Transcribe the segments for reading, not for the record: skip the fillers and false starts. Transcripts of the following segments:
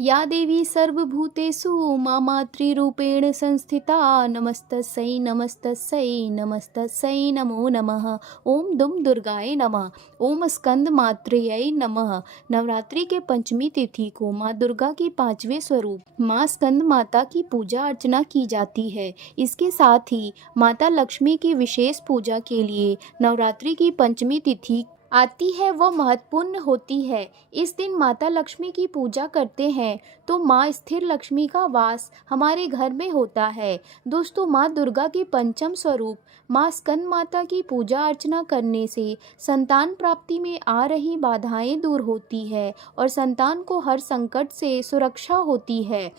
या देवी सर्वभूतेषु मातृरूपेण संस्थिता नमस्तस्यै नमस्तस्यै नमस्तस्यै नमो नमः। ओम दुम दुर्गाय नमः। ओम स्कंद मात्रेय नमः। नवरात्रि के पंचमी तिथि को माँ दुर्गा की पांचवें स्वरूप माँ स्कंद माता की पूजा अर्चना की जाती है। इसके साथ ही माता लक्ष्मी की विशेष पूजा के लिए नवरात्रि की पंचमी तिथि आती है, वह महत्वपूर्ण होती है। इस दिन माता लक्ष्मी की पूजा करते हैं तो माँ स्थिर लक्ष्मी का वास हमारे घर में होता है। दोस्तों, माँ दुर्गा के पंचम स्वरूप माँ स्कंद माता की पूजा अर्चना करने से संतान प्राप्ति में आ रही बाधाएं दूर होती है और संतान को हर संकट से सुरक्षा होती है।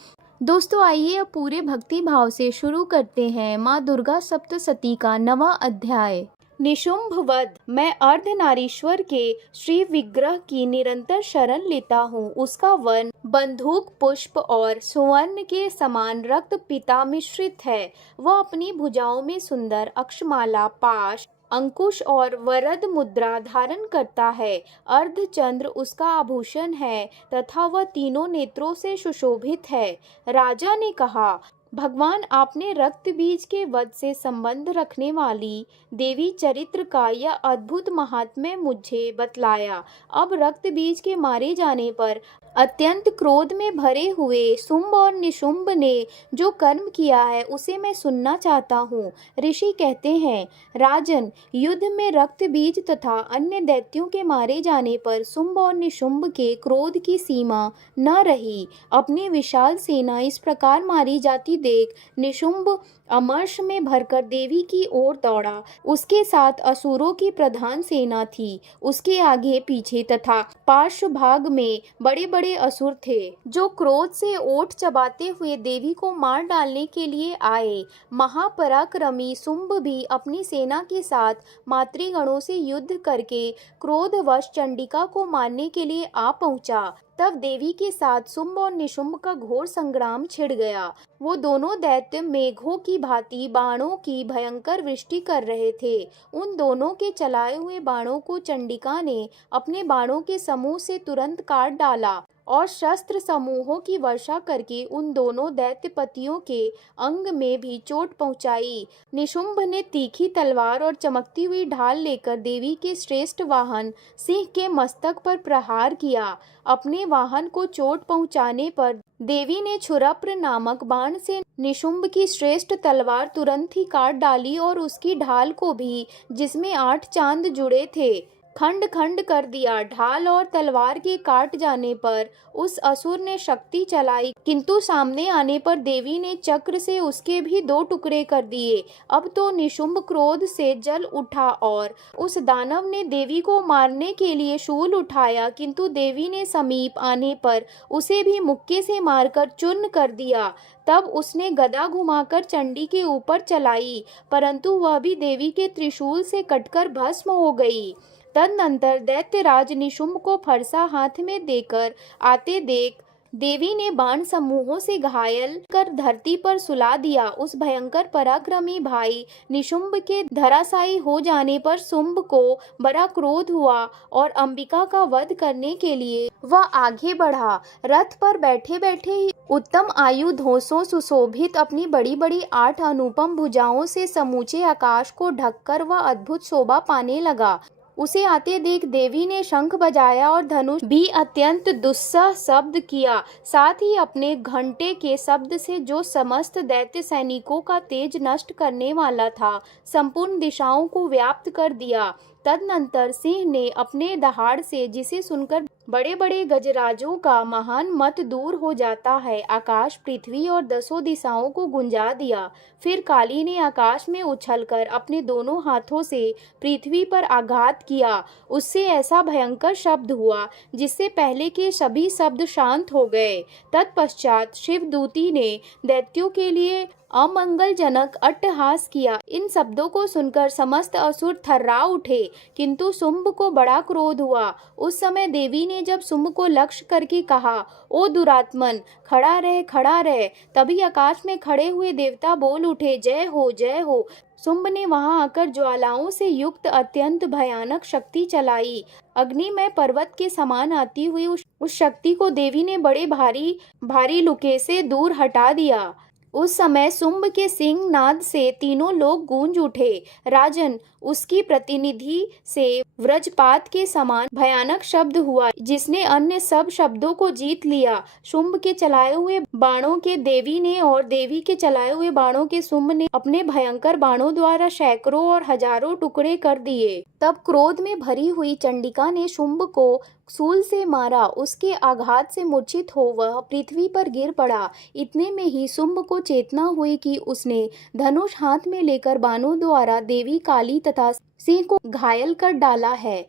दोस्तों, आइए अब पूरे भक्ति भाव से शुरू करते हैं माँ दुर्गा सप्तशती का 9वां अध्याय। निशुंभ वध। मैं अर्धनारीश्वर के श्री विग्रह की निरंतर शरण लेता हूँ। उसका वर्ण बंदूक पुष्प और सुवर्ण के समान रक्त पीता मिश्रित है। वह अपनी भुजाओं में सुंदर अक्षमाला, पाश, अंकुश और वरद मुद्रा धारण करता है। अर्धचंद्र उसका आभूषण है तथा वह तीनों नेत्रों से सुशोभित है। राजा ने कहा, भगवान, आपने रक्त बीज के वध से संबंध रखने वाली देवी चरित्र का यह अद्भुत महात्म्य मुझे बतलाया। अब रक्त बीज के मारे जाने पर अत्यंत क्रोध में भरे हुए शुंभ और निशुंभ ने जो कर्म किया है उसे मैं सुनना चाहता हूँ। ऋषि कहते हैं, राजन, युद्ध में रक्त बीज तथा अन्य दैत्यों के मारे जाने पर शुंभ और निशुंभ के क्रोध की सीमा न रही। अपनी विशाल सेना इस प्रकार मारी जाती देख निशुंभ अमर्ष में भरकर देवी की ओर दौड़ा। उसके साथ असुरों की प्रधान सेना थी। उसके आगे पीछे तथा पार्श्व भाग में बड़े बड़े असुर थे जो क्रोध से ओठ चबाते हुए देवी को मार डालने के लिए आए। महापराक्रमी शुंभ भी अपनी सेना के साथ मातृगणों से युद्ध करके क्रोधवश चंडिका को मारने के लिए आ पहुंचा। तब देवी के साथ शुंभ और निशुंभ का घोर संग्राम छिड़ गया। वो दोनों दैत्य मेघों की भांति बाणों की भयंकर वृष्टि कर रहे थे। उन दोनों के चलाए हुए बाणों को चंडिका ने अपने बाणों के समूह से तुरंत काट डाला और शस्त्र समूहों की वर्षा करके उन दोनों दैत्यपतियों के अंग में भी चोट पहुंचाई। निशुंभ ने तीखी तलवार और चमकती हुई ढाल लेकर देवी के श्रेष्ठ वाहन सिंह के मस्तक पर प्रहार किया। अपने वाहन को चोट पहुंचाने पर देवी ने छुरप्र नामक बाण से निशुंभ की श्रेष्ठ तलवार तुरंत ही काट डाली और उसकी ढाल को भी, जिसमें 8 चांद जुड़े थे, खंड खंड कर दिया। ढाल और तलवार के काट जाने पर उस असुर ने शक्ति चलाई, किंतु सामने आने पर देवी ने चक्र से उसके भी 2 टुकड़े कर दिए। अब तो निशुंभ क्रोध से जल उठा और उस दानव ने देवी को मारने के लिए शूल उठाया, किंतु देवी ने समीप आने पर उसे भी मुक्के से मारकर चूर्ण कर दिया। तब उसने गदा घुमाकर चंडी के ऊपर चलाई, परंतु वह भी देवी के त्रिशूल से कटकर भस्म हो गई। तदनंतर दैत्यराज निशुंभ को फरसा हाथ में देकर आते देख देवी ने बाण समूहों से घायल कर धरती पर सुला दिया। उस भयंकर पराक्रमी भाई निशुंभ के धराशायी हो जाने पर शुंभ को बड़ा क्रोध हुआ और अंबिका का वध करने के लिए वह आगे बढ़ा। रथ पर बैठे बैठे ही उत्तम आयुधों से सुशोभित अपनी बड़ी बड़ी 8 अनुपम भुजाओं से समूचे आकाश को ढककर वह अद्भुत शोभा पाने लगा। उसे आते देख देवी ने शंख बजाया और धनुष भी अत्यंत दुस्सह शब्द किया। साथ ही अपने घंटे के शब्द से जो समस्त दैत्य सैनिकों का तेज नष्ट करने वाला था, संपूर्ण दिशाओं को व्याप्त कर दिया। तदनंतर सिंह ने अपने दहाड़ से, जिसे सुनकर बड़े बड़े गजराजों का महान मत दूर हो जाता है, आकाश, पृथ्वी और 10 दिशाओं को गुंजा दिया। फिर काली ने आकाश में उछलकर अपने दोनों हाथों से पृथ्वी पर आघात किया। उससे ऐसा भयंकर शब्द हुआ जिससे पहले के सभी शब्द शांत हो गए। तत्पश्चात शिवदूती ने दैत्यों के लिए अमंगलजनक अट्टहास किया। इन शब्दों को सुनकर समस्त असुर थर्रा उठे, किंतु शुंभ को बड़ा क्रोध हुआ। उस समय देवी ने जब शुंभ को लक्ष्य करके कहा, ओ दुरात्मन, खड़ा रह, खड़ा रह। तभी आकाश में खड़े हुए देवता बोल उठे, जय हो, जय हो। शुंभ ने वहां आकर ज्वालाओं से युक्त अत्यंत भयानक शक्ति चलाई। अग्निमय पर्वत के समान आती हुई उस शक्ति को देवी ने बड़े भारी भारी लुके से दूर हटा दिया। उस समय शुंभ के सिंह नाद से तीनों लोग गूंज उठे। राजन, उसकी प्रतिनिधि से वज्रपात के समान भयानक शब्द हुआ, जिसने अन्य सब शब्दों को जीत लिया। शुंभ के चलाए हुए बाणों के देवी ने और देवी के चलाए हुए बाणों के शुंभ ने अपने भयंकर बाणों द्वारा सैकड़ों और हजारों टुकड़े कर दिए। तब क्रोध में भरी हुई चंडिका ने शुंभ को शूल से मारा। उसके आघात से मूर्छित हो वह पृथ्वी पर गिर पड़ा। इतने में ही शुंभ को चेतना हुई कि उसने धनुष हाथ में लेकर बाणों द्वारा देवी काली तथा सिंह को घायल कर डाला है।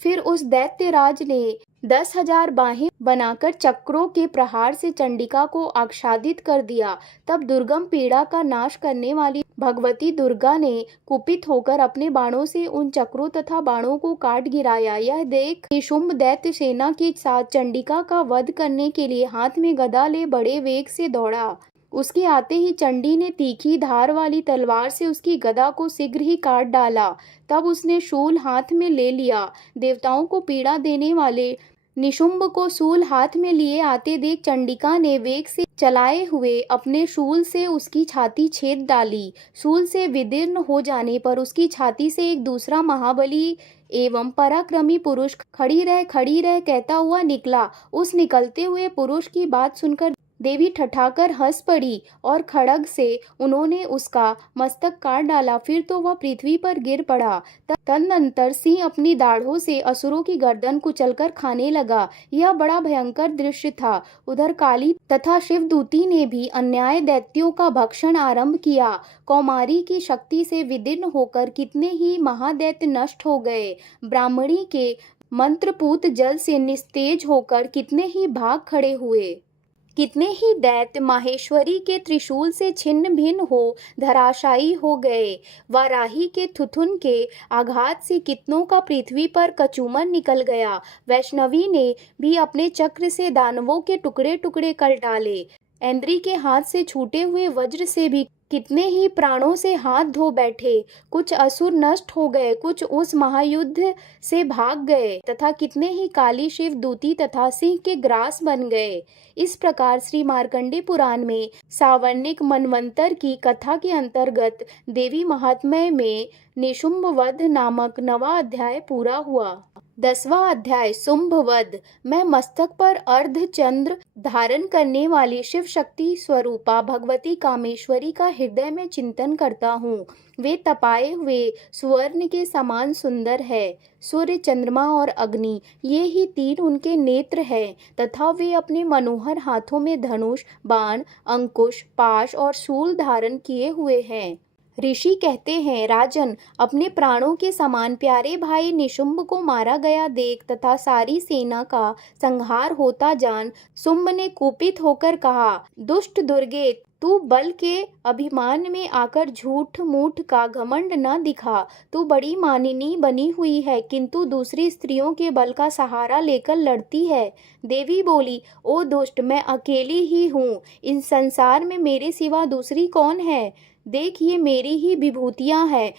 फिर उस दैत्यराज ने 10,000 बाहें बनाकर चक्रों के प्रहार से चंडिका को आच्छादित कर दिया। तब दुर्गम पीड़ा का नाश करने वाली भगवती दुर्गा ने कुपित होकर अपने बाणों से उन चक्रों तथा बाणों को काट गिराया। यह देख कि शुंभ दैत्य सेना के साथ चंडिका का वध करने के लिए हाथ में गदा ले बड़े वेग से दौड़ा। उसके आते ही चंडी ने तीखी धार वाली तलवार से उसकी गदा को शीघ्र ही काट डाला। तब उसने शूल हाथ में ले लिया। देवताओं को पीड़ा देने वाले निशुंभ को शूल हाथ में लिए आते देख चंडिका ने वेग से चलाए हुए अपने शूल से उसकी छाती छेद डाली। शूल से विदीर्ण हो जाने पर उसकी छाती से एक दूसरा महाबली एवं पराक्रमी पुरुष खड़ी रह कहता हुआ निकला। उस निकलते हुए पुरुष की बात सुनकर देवी ठठाकर हंस पड़ी और खड्ग से उन्होंने उसका मस्तक काट डाला। फिर तो वह पृथ्वी पर गिर पड़ा। तदनंतर सिंह अपनी दाढ़ों से असुरों की गर्दन कुचलकर खाने लगा। यह बड़ा भयंकर दृश्य था। उधर काली तथा शिवदूती ने भी अन्याय दैत्यों का भक्षण आरंभ किया। कौमारी की शक्ति से विदीर्ण होकर कितने ही महादैत्य नष्ट हो गए। ब्राह्मणी के मंत्रपूत जल से निस्तेज होकर कितने ही भाग खड़े हुए। कितने ही दैत्य माहेश्वरी के त्रिशूल से छिन्न भिन्न हो धराशायी हो गए। वाराही के थुथुन के आघात से कितनों का पृथ्वी पर कचूमर निकल गया। वैष्णवी ने भी अपने चक्र से दानवों के टुकड़े टुकड़े कर डाले। इंद्री के हाथ से छूटे हुए वज्र से भी कितने ही प्राणों से हाथ धो बैठे। कुछ असुर नष्ट हो गए, कुछ उस महायुद्ध से भाग गए तथा कितने ही काली शिव दूती तथा सिंह के ग्रास बन गए। इस प्रकार श्री मार्कंडे पुराण में सावर्णिक मनवंतर की कथा के अंतर्गत देवी महात्म्य में निशुंभ वध नामक 9वां अध्याय पूरा हुआ। 10वां अध्याय शुंभ वध। मैं मस्तक पर अर्धचंद्र धारण करने वाली शिव शक्ति स्वरूपा भगवती कामेश्वरी का हृदय में चिंतन करता हूँ। वे तपाए हुए स्वर्ण के समान सुंदर है। सूर्य, चंद्रमा और अग्नि, ये ही 3 उनके नेत्र हैं तथा वे अपने मनोहर हाथों में धनुष, बाण, अंकुश, पाश और शूल धारण किए हुए हैं। ऋषि कहते हैं, राजन, अपने प्राणों के समान प्यारे भाई निशुंभ को मारा गया देख तथा सारी सेना का संहार होता जान शुंभ ने कुपित होकर कहा, दुष्ट दुर्गे, तू बल के अभिमान में आकर झूठ मूठ का घमंड न दिखा। तू बड़ी मानिनी बनी हुई है, किंतु दूसरी स्त्रियों के बल का सहारा लेकर लड़ती है। देवी बोली, ओ दुष्ट, मैं अकेली ही हूँ। इस संसार में मेरे सिवा दूसरी कौन है? देख, ये मेरी ही विभूतियाँ हैं,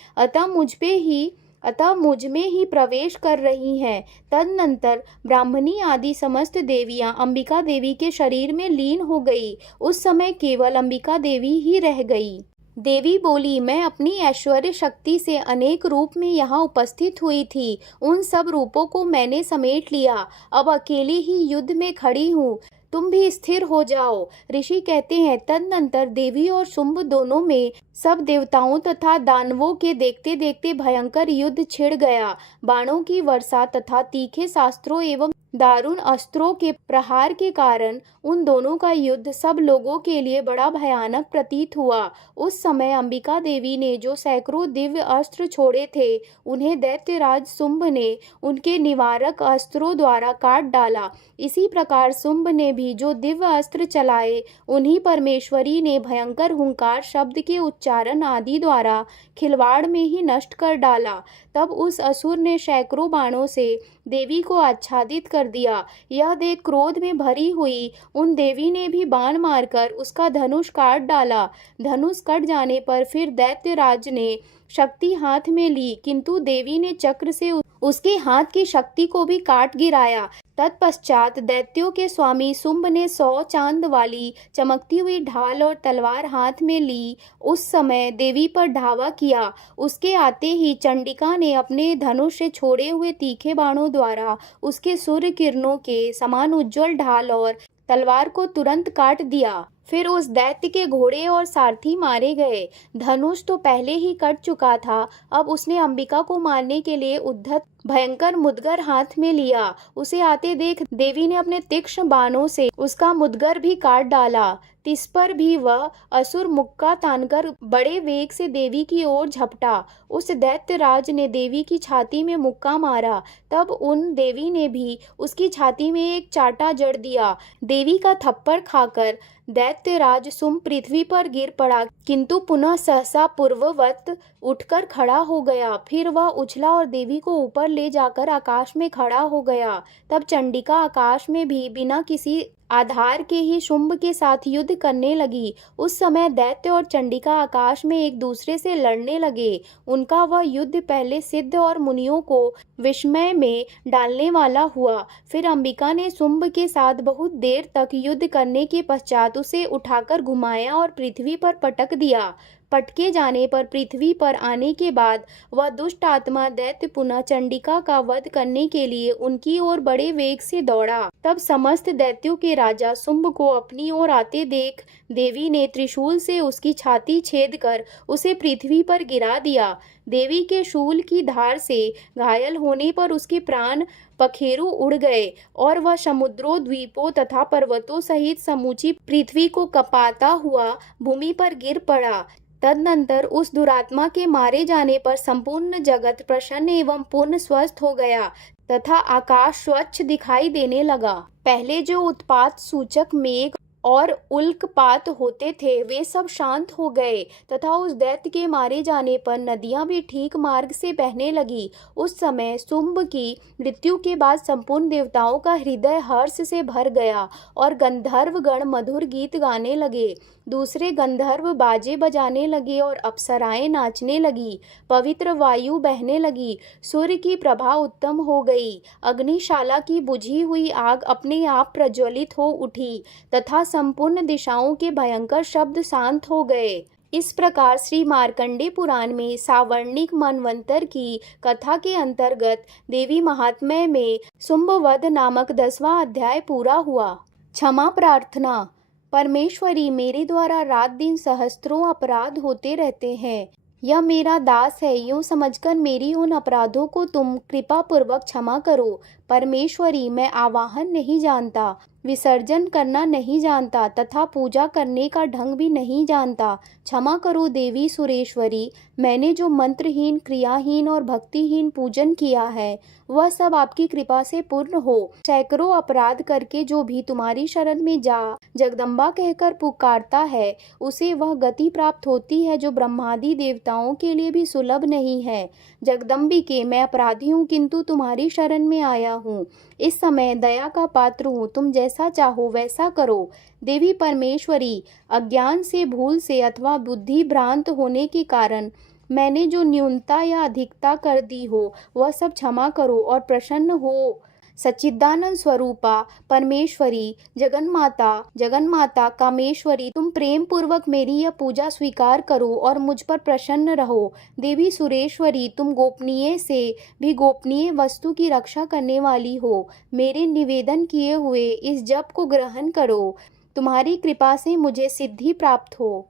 अतः मुझ में ही प्रवेश कर रही हैं। तदनंतर ब्राह्मणी आदि समस्त देवियां अंबिका देवी के शरीर में लीन हो गई। उस समय केवल अंबिका देवी ही रह गई। देवी बोली, मैं अपनी ऐश्वर्य शक्ति से अनेक रूप में यहाँ उपस्थित हुई थी। उन सब रूपों को मैंने समेट लिया। अब अकेली ही युद्ध में खड़ी हूँ। तुम भी स्थिर हो जाओ। ऋषि कहते हैं, तदनंतर देवी और शुंभ दोनों में सब देवताओं तथा दानवों के देखते देखते भयंकर युद्ध छिड़ गया। बाणों की वर्षा तथा तीखे शास्त्रों एवं दारुण अस्त्रों के प्रहार के कारण उन दोनों का युद्ध सब लोगों के लिए बड़ा भयानक प्रतीत हुआ। उस समय अंबिका देवी ने जो सैकड़ों दिव्य अस्त्र छोड़े थे, उन्हें दैत्यराज शुंभ ने उनके निवारक अस्त्रों द्वारा काट डाला। इसी प्रकार शुंभ ने भी जो दिव्य अस्त्र चलाए, उन्हीं परमेश्वरी ने भयंकर हुंकार शब्द के उच्चारण आदि द्वारा खिलवाड़ में ही नष्ट कर डाला। तब उस असुर ने सैकड़ों बाणों से देवी को आच्छादित कर दिया। यह देख क्रोध में भरी हुई उन देवी ने भी बाण मारकर उसका धनुष काट डाला। धनुष कट जाने पर फिर दैत्यराज ने शक्ति हाथ में ली, किंतु देवी ने चक्र से उसके हाथ की शक्ति को भी काट गिराया। तत्पश्चात दैत्यों के स्वामी शुंभ ने 100 चांद वाली चमकती हुई ढाल और तलवार हाथ में ली। उस समय देवी पर धावा किया। उसके आते ही चंडिका ने अपने धनुष से छोड़े हुए तीखे बाणों द्वारा उसके सूर्य किरणों के समान उज्जवल ढाल और तलवार को तुरंत काट दिया। फिर उस दैत्य के घोड़े और सारथी मारे गए। धनुष तो पहले ही कट चुका था, अब उसने अंबिका को मारने के लिए उद्धत भयंकर मुदगर हाथ में लिया। उसे आते देख देवी ने अपने तीक्ष्ण बाणों से उसका मुदगर भी काट डाला। तिस पर भी वह असुर मुक्का तानकर बड़े वेग से देवी की ओर झपटा। उस दैत्य राज ने देवी की छाती में मुक्का मारा। तब उन देवी ने भी उसकी छाती में एक चाटा जड़ दिया। देवी का थप्पड़ खाकर दैत्यराज शुंभ पृथ्वी पर गिर पड़ा, किंतु पुनः सहसा पूर्ववत उठकर खड़ा हो गया। फिर वह उछला और देवी को ऊपर ले जाकर आकाश में खड़ा हो गया। तब चंडिका आकाश में भी बिना किसी आधार के ही शुंभ के साथ युद्ध करने लगी। उस समय दैत्य और चंडिका आकाश में एक दूसरे से लड़ने लगे। उनका वह युद्ध पहले सिद्ध और मुनियों को विस्मय में डालने वाला हुआ। फिर अंबिका ने शुंभ के साथ बहुत देर तक युद्ध करने के पश्चात उसे उठाकर घुमाया और पृथ्वी पर पटक दिया। पटके जाने पर पृथ्वी पर आने के बाद वह दुष्ट आत्मा दैत्य पुनः चंडिका का वध करने के लिए उनकी ओर बड़े वेग से दौड़ा। तब समस्त दैत्यों के राजा शुंभ को अपनी ओर आते देख देवी ने त्रिशूल से उसकी छाती छेद कर उसे पृथ्वी पर गिरा दिया। देवी के शूल की धार से घायल होने पर उसके प्राण पखेरु उड़ गए और वह समुद्रों, द्वीपों तथा पर्वतों सहित समूची पृथ्वी को कपाता हुआ भूमि पर गिर पड़ा। तदनंतर उस दुरात्मा के मारे जाने पर संपूर्ण जगत प्रसन्न एवं पूर्ण स्वस्थ हो गया तथा आकाश स्वच्छ दिखाई देने लगा। पहले जो उत्पात सूचक मेघ और उल्कपात होते थे वे सब शांत हो गए तथा उस दैत्य के मारे जाने पर नदियां भी ठीक मार्ग से बहने लगी। उस समय शुंभ की मृत्यु के बाद संपूर्ण देवताओं का हृदय हर्ष से भर गया और गंधर्व गण मधुर गीत गाने लगे। दूसरे गंधर्व बाजे बजाने लगे और अप्सराएं नाचने लगी। पवित्र वायु बहने लगी। सूर्य की प्रभा उत्तम हो गई। अग्निशाला की बुझी हुई आग अपने आप प्रज्वलित हो उठी तथा संपूर्ण दिशाओं के भयंकर शब्द शांत हो गए। इस प्रकार श्री मार्कंडे पुराण में सावर्णिक मनवंतर की कथा के अंतर्गत देवी महात्म्य में शुंभवध नामक 10वां अध्याय पूरा हुआ। क्षमा प्रार्थना। परमेश्वरी, मेरे द्वारा रात दिन सहस्त्रों अपराध होते रहते हैं। यह मेरा दास है, यूं समझकर मेरी उन अपराधों को तुम कृपा पूर्वक क्षमा करो। परमेश्वरी, मैं आवाहन नहीं जानता, विसर्जन करना नहीं जानता तथा पूजा करने का ढंग भी नहीं जानता। क्षमा करो देवी सुरेश्वरी, मैंने जो मंत्रहीन, क्रियाहीन और भक्तिहीन पूजन किया है वह सब आपकी कृपा से पूर्ण हो। सैकड़ों अपराध करके जो भी तुम्हारी शरण में जा जगदम्बा कहकर पुकारता है उसे वह गति प्राप्त होती है जो ब्रह्मादि देवताओं के लिए भी सुलभ नहीं है। जगदम्बिके, मैं अपराधी हूँ किंतु तुम्हारी शरण में आया हूँ। इस समय दया का पात्र हूँ, तुम जैसा चाहो वैसा करो। देवी परमेश्वरी, अज्ञान से, भूल से अथवा बुद्धि भ्रांत होने के कारण मैंने जो न्यूनता या अधिकता कर दी हो वह सब क्षमा करो और प्रसन्न हो। सच्चिदानंद स्वरूपा परमेश्वरी, जगन्माता कामेश्वरी, तुम प्रेम पूर्वक मेरी यह पूजा स्वीकार करो और मुझ पर प्रसन्न रहो। देवी सुरेश्वरी, तुम गोपनीय से भी गोपनीय वस्तु की रक्षा करने वाली हो। मेरे निवेदन किए हुए इस जप को ग्रहण करो। तुम्हारी कृपा से मुझे सिद्धि प्राप्त हो।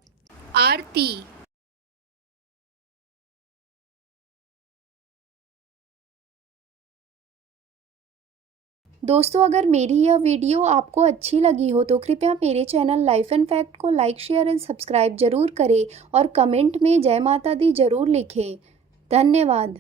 आरती। दोस्तों, अगर मेरी यह वीडियो आपको अच्छी लगी हो तो कृपया मेरे चैनल लाइफ एंड फैक्ट को लाइक, शेयर एंड सब्सक्राइब जरूर करें और कमेंट में जय माता दी जरूर लिखें। धन्यवाद।